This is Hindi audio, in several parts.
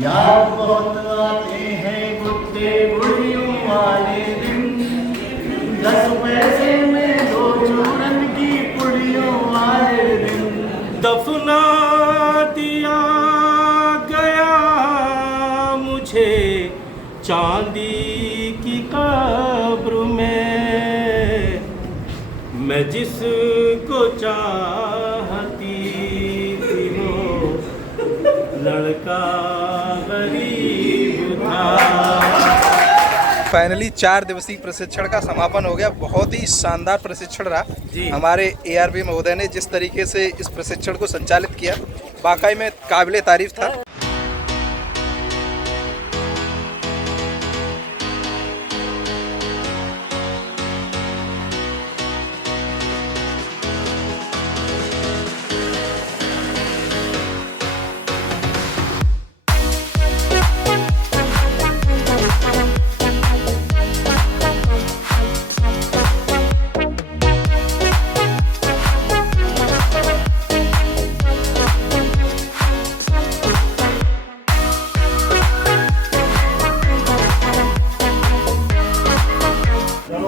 याद बहुत आते हैं बुढ़े बुढ़ियों वाले दिन, 10 पैसे में 2 चूरन की पुड़ियों वाले दिन। दफना दिया गया मुझे चांदी की कब्र में, मैं जिसको चाहती थी वो लड़का गरीब था। फाइनली 4 दिवसीय प्रशिक्षण का समापन हो गया। बहुत ही शानदार प्रशिक्षण रहा जी। हमारे ARP महोदय ने जिस तरीके से इस प्रशिक्षण को संचालित किया, वाकई में काबिले तारीफ था।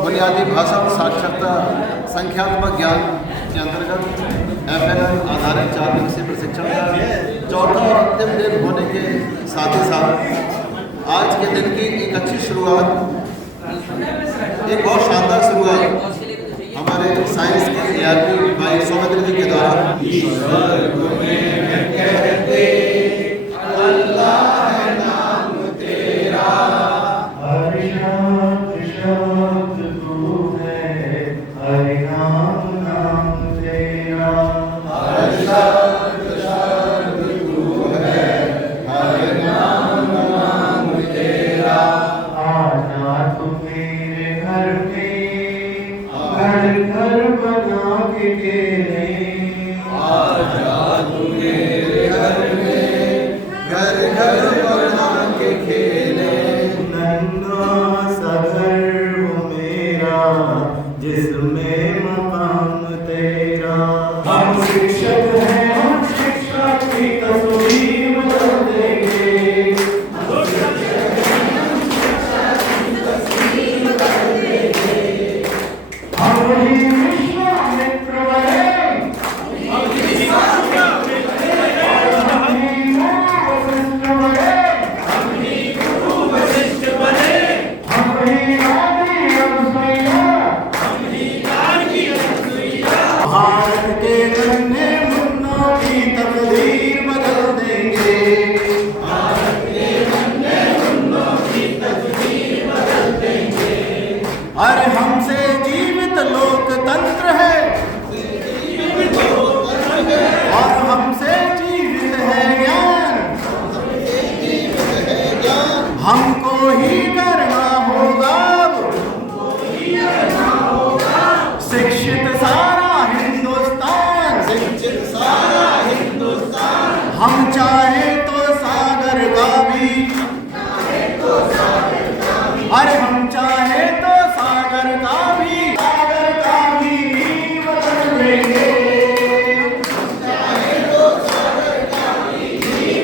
बुनियादी भाषा साक्षरता संख्यात्मक ज्ञान के अंतर्गत FLL आधारित 4 दिवसीय प्रशिक्षण का चौथा और अंतिम दिन होने के साथ ही साथ आज के दिन की एक अच्छी शुरुआत, एक बहुत शानदार शुरुआत हमारे साइंस के ARP भाई सौमित्र जी के द्वारा। जिसमें मकाम तेरा, हम शिक्षक हैं, हम शिक्षा की तस्वीर बदल देंगे। हम वही विश्वामित्र बने, हम वही गुरु वशिष्ठ बने, हम वही आदि अनसुइया, भारत के नन्हे मुन्नों की तकदीर बदल देंगे। भारत के नन्हे मुन्नों की तकदीर बदल देंगे। अरे हमसे जीवित लोकतंत्र है, और हमसे जीवित है ज्ञान, हमको ही करना होगा, शिक्षित सारा हिंदुस्तान, शिक्षित सारा हिंदुस्तान। हम चाहे तो सागर का भी, अरे हम चाहे तो सागर का भी बदल देंगे। चाहे तो सागर का भी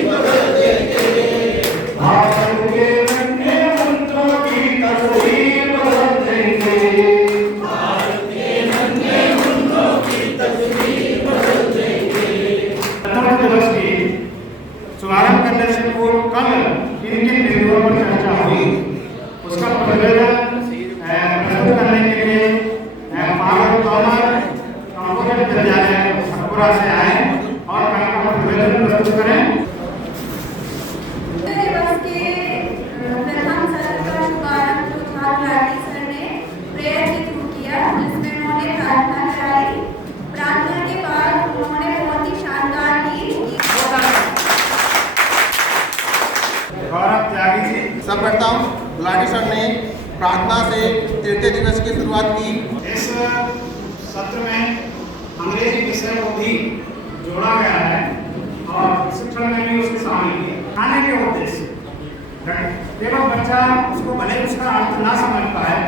बदल देंगे। भारत के नन्हे मुल्कों की तस्वीर बदल देंगे। दिवस की शुभारंभ करने से पूर्व कल किन बिंदुओं पर चर्चा हुई, उसका प्रतिवेदन प्रस्तुत करने के लिए पागल तोमर कंप्यूटर विद्यालय सतपुरा से आए और कल का प्रतिवेदन प्रस्तुत करें। दिवस के प्रथम सत्र का शुभारंभ लाठी सर ने प्रेयर के थ्रू किया, जिसमें उन्होंने प्रार्थना कराई। प्रार्थना के बाद उन्होंने बहुत ही शानदार गौरव त्यागी जी। सर्वप्रथम लाठी सर ने प्रार्थना से तृतीय दिवस की शुरुआत की। इस सत्र में अंग्रेजी विषय को भी जोड़ा गया है और प्रशिक्षण में भी उसके शामिल किया। खाने के उद्देश्य केवल बच्चा उसको भले उसका अर्थ ना समझ पाए,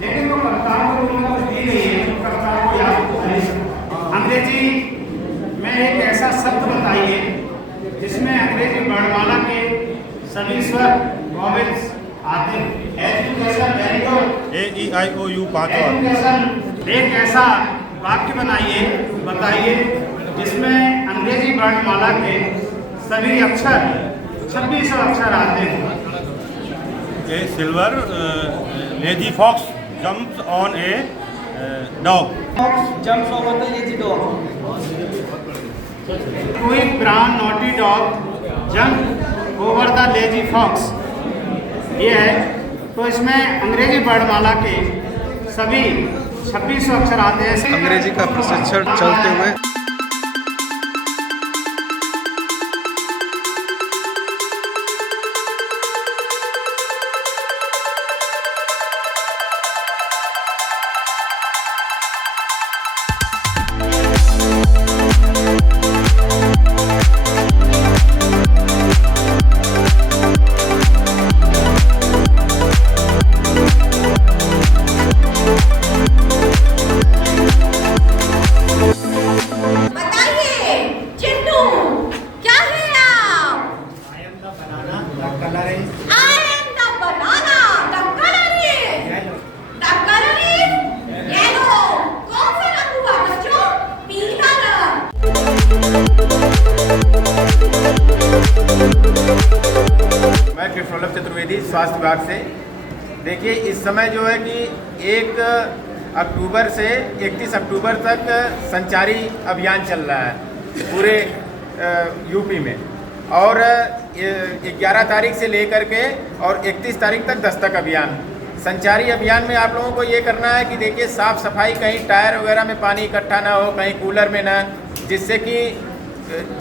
लेकिन वो कर्ताओं को दी गई है, तो कर्ताओं को याद नहीं सकता। अंग्रेजी में एक ऐसा शब्द बताइए जिसमें अंग्रेजी वर्णमाला के सभी स्वर वॉवेल्स आते हैं। Education very good. AEIOU 5 education एक ऐसा वाक्य बताइए जिसमें अंग्रेजी वर्णमाला के सभी अक्षर 26 अक्षर आते हैं। A silver lazy fox jumps on a dog. jumps over the lazy dog. Quick brown naughty dog jump over the lazy fox। ये है, तो इसमें अंग्रेजी वर्णमाला के सभी 26 अक्षर आते हैं। अंग्रेजी का प्रशिक्षण चलते हुए बताइए चिंटू, क्या है आप? I am the banana, the color is I am the banana. The color is yellow। the color is yellow। कौन सा रंग हुआ बच्चों? पीला रंग। मैं कृष्णवल्लभ चतुर्वेदी स्वास्थ्य विभाग से। देखिए, इस समय जो है कि 1 अक्टूबर से 31 अक्टूबर तक संचारी अभियान चल रहा है पूरे यूपी में, और 11 तारीख से लेकर के और 31 तारीख तक दस्तक अभियान। संचारी अभियान में आप लोगों को ये करना है कि देखिए, साफ़ सफाई, कहीं टायर वगैरह में पानी इकट्ठा ना हो, कहीं कूलर में ना, जिससे कि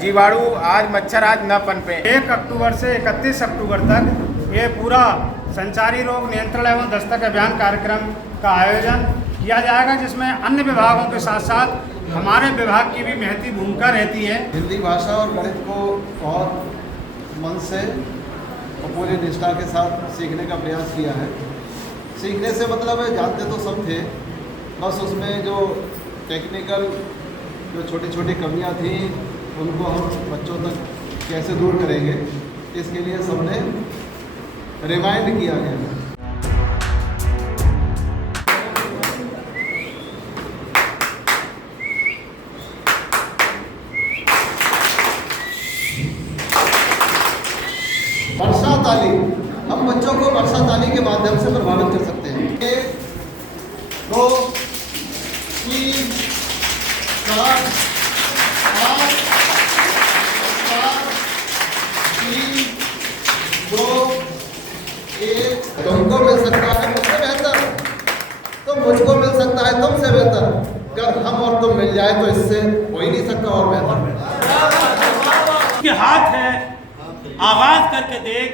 जीवाणु आज मच्छर आज न पनपे। 1 अक्टूबर से 31 अक्टूबर तक ये पूरा संचारी रोग नियंत्रण एवं दस्तक अभियान कार्यक्रम का आयोजन किया जाएगा, जिसमें अन्य विभागों के साथ साथ हमारे विभाग की भी महती भूमिका रहती है। हिंदी भाषा और गणित को बहुत मन से और पूरी निष्ठा के साथ सीखने का प्रयास किया है। सीखने से मतलब है, जानते तो सब थे, बस उसमें जो टेक्निकल जो छोटी छोटी कमियां थी उनको हम बच्चों तक कैसे दूर करेंगे, इसके लिए सबने रिमाइंड किया गया। वर्षा ताली, हम बच्चों को वर्षा ताली के माध्यम से प्रभावित कर सकते हैं। 1 2 3 4 5 3 2 1। तुमको मिल सकता है मुझसे बेहतर, तो मुझको मिल सकता है तुमसे बेहतर। अगर हम और तुम मिल जाए तो इससे हो ही नहीं सकता और बेहतर। के हाथ है, आगाज करके देख,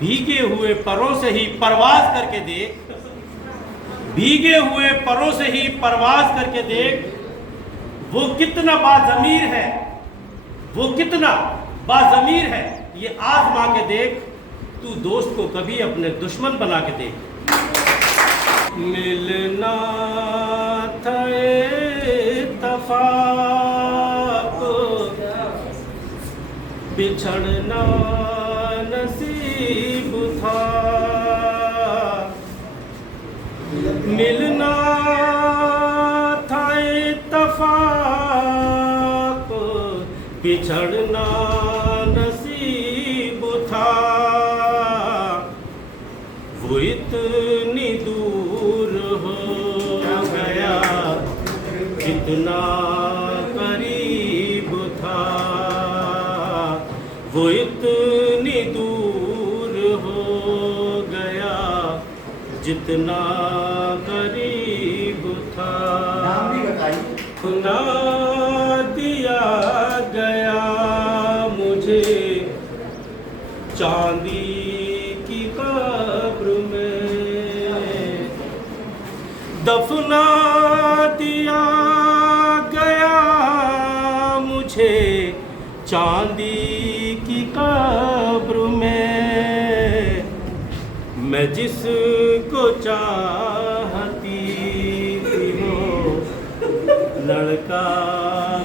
भीगे हुए परों से ही परवाज करके देख, भीगे हुए परों से ही परवाज करके देख, वो कितना बाज़मीर है, वो कितना बाज़मीर है, ये आजमा के देख। तू दोस्त को कभी अपने दुश्मन बना के देख। मिलना था इत्तेफाक, बिछड़ना नसीब था। मिलना था इत्तेफाक, बिछड़ना नसीब था। वो इतनी दूर हो गया जितना करीब था। वो इतनी दूर हो गया जितना करीब था। खुदा दिया गया मुझे चांदी की कब्र में, दफना दिया गया मुझे चांदी की कब्र में। मैं जिसको चाहती थी वो लड़का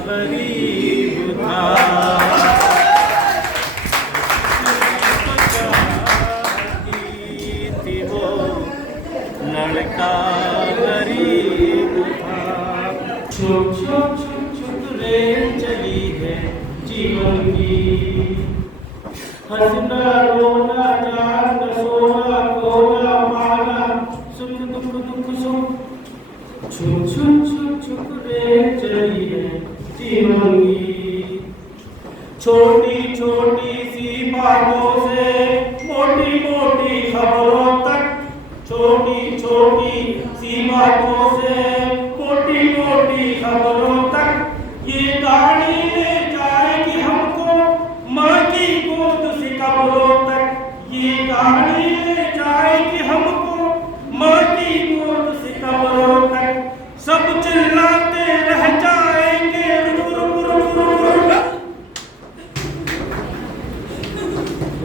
गरीब था। जीवन की। हंसना रोना जागना सोना खोना पाना सुख दुख दुख सुख छुप छुप छुप छुप रे चली है जीवन की। छोटी छोटी सी बातों से मोटी मोटी खबरों तक, छोटी छोटी सी बातों से मोटी मोटी खबरों तक, ये गाड़ी ले जाएगी हमको माँ की गोद से कब्रों तक। ये गाड़ी ले जाएगी हमको माँ की गोद से कब्रों तक। सब चिल्लाते रह जाएंगे रुक रुक रुक रुक रुक।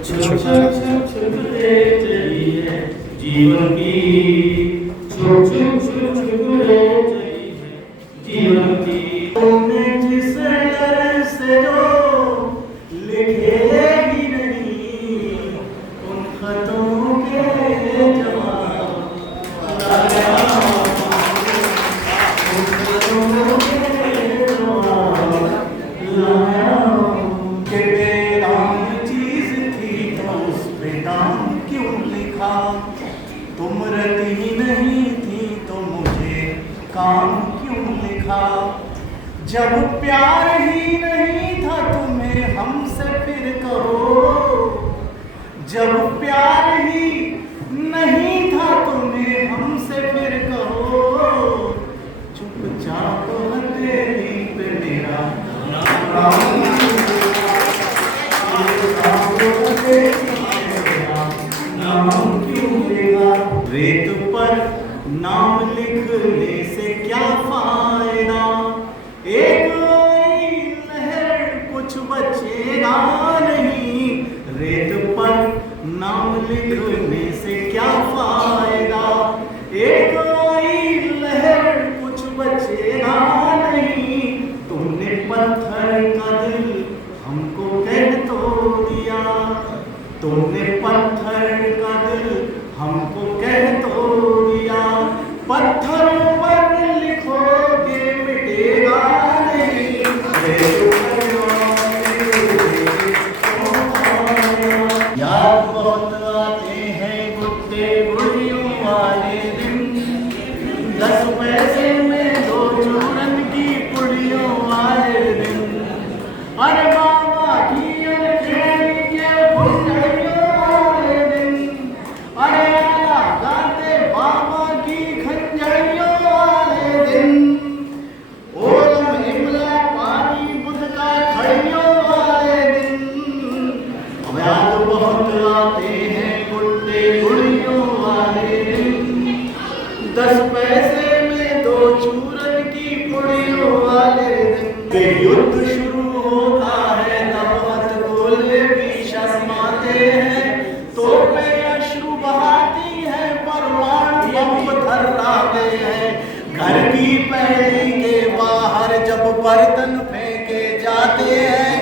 छुप छुप छुप रे चली है जीवन की। छुप छुप छुप छुप रे चली है जीवन की। तुमने जिस डर से जो लिखेगी नहीं उन खतों के जवाब लाया। उन खतों के जवाब लाया। के बेदाम चीज थी तो उस पे दाम क्यों लिखा। तुम रती नहीं थी तो मुझे काम क्यों लिखा। जब प्यार ही नहीं था तुम्हें हमसे फिर कहो। जब प्यार ही नहीं था तुम्हें हमसे फिर कहो। चुपचाप हथेली पे मेरा नाम क्यों देगा। रेत पर नाम लिखने से क्या फायदा। एक लहर कुछ बचेगा नहीं। रेत पर नाम लिखने से क्या फायदा। एक लहर कुछ बचेगा नहीं। तुमने पत्थर का दिल हमको कह तो दिया। तुमने पत्थर का दिल हमको कह तो दिया। पत्थरों पर लिखोगे मिटेगा नहीं। याद बहुत आते हैं गुड्डे गुड़ियों वाले दिन। 10 पैसे में 2 चूरन की पुड़ियों वाले दिन। अरे बाबा की अनखेड़ी के फुलझड़ियों वाले दिन। अरे आला गाते बाबा की खंजड़ियों वाले दिन। ओलम इमला पानी बुध का खड़ियों वाले दिन। अब याद बहुत आते हैं गुड्डे गुड़ियों वाले दिन। 10 पैसे में 2 चूरन की पुड़ियों वाले दिन। युद्ध शुरू होता है तब हथगोले भी शर्माते हैं। तोपें अश्रु बहाती है परमाणु बम थर्राते हैं। घर की पैड़ी के बाहर जब बर्तन फेंके जाते हैं।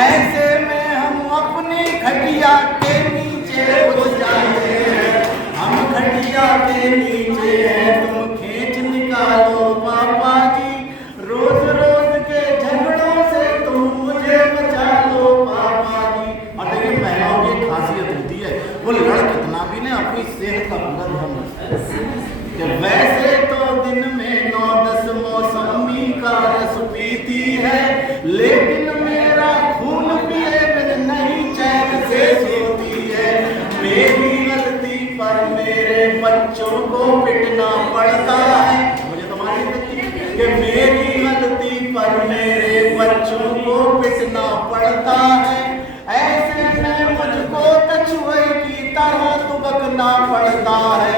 ऐसे में हम अपनी खटिया के नीचे हो जाते हैं। हम खटिया के नीचे हैं तुम खींच निकालो पापा जी। रोज रोज के झगड़ों से तुम मुझे बचा लो पापा जी। और देखिए महिलाओं की एक खासियत होती है वो लड़ कितना भी ना अपनी सेहत का पूरा ध्यान रखती है। वैसे तो दिन में 9-10 मौसमी का रस पीती है। लेकिन मेरा खून पिए बिन नहीं चैन से सोती है। मेरी गलती पर मेरे बच्चों को पिटना पड़ता है। मुझे तुम्हारी गलती कि मेरी गलती पर मेरे बच्चों को पिटना पड़ता है। ऐसे में मुझको कछुए की तरह दुबकना पड़ता है।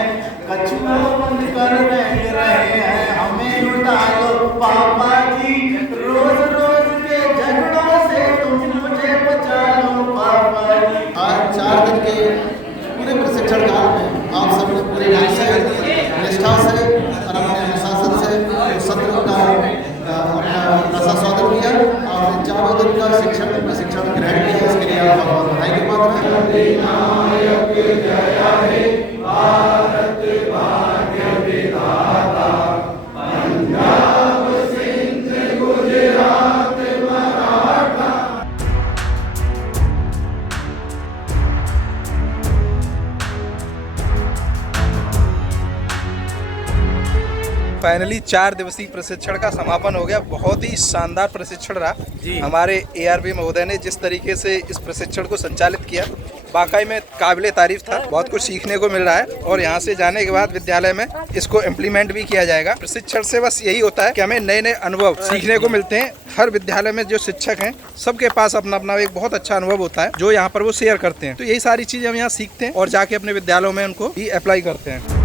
कछुआ बनकर रह रहे हैं हमें उठा लो पापा जी। रोज रोज के झगड़ों से तुम मुझे बचा लो पापा जी। आज 4 दिन के पूरे प्रशिक्षण काल में आप सबने पूरे ढंग से निष्ठा से और अपने अनुशासन से सत्र का रसास्वादन किया और 4 दिन का प्रशिक्षण ग्रहण किया। इसके लिए आप बहुत बधाई के पात्र हैं। फाइनली 4 दिवसीय प्रशिक्षण का समापन हो गया। बहुत ही शानदार प्रशिक्षण रहा। जी। हमारे ARB महोदय ने जिस तरीके से इस प्रशिक्षण को संचालित किया, वाकई में काबिले तारीफ था। बहुत कुछ सीखने को मिल रहा है और यहाँ से जाने के बाद विद्यालय में इसको इम्प्लीमेंट भी किया जाएगा। प्रशिक्षण से बस यही होता है कि हमें नए नए अनुभव सीखने को मिलते हैं। हर विद्यालय में जो शिक्षक हैं सबके पास अपना अपना एक बहुत अच्छा अनुभव होता है जो यहाँ पर वो शेयर करते हैं। तो यही सारी चीजें हम यहाँ सीखते हैं और जाके अपने विद्यालयों में उनको भी अप्लाई करते हैं।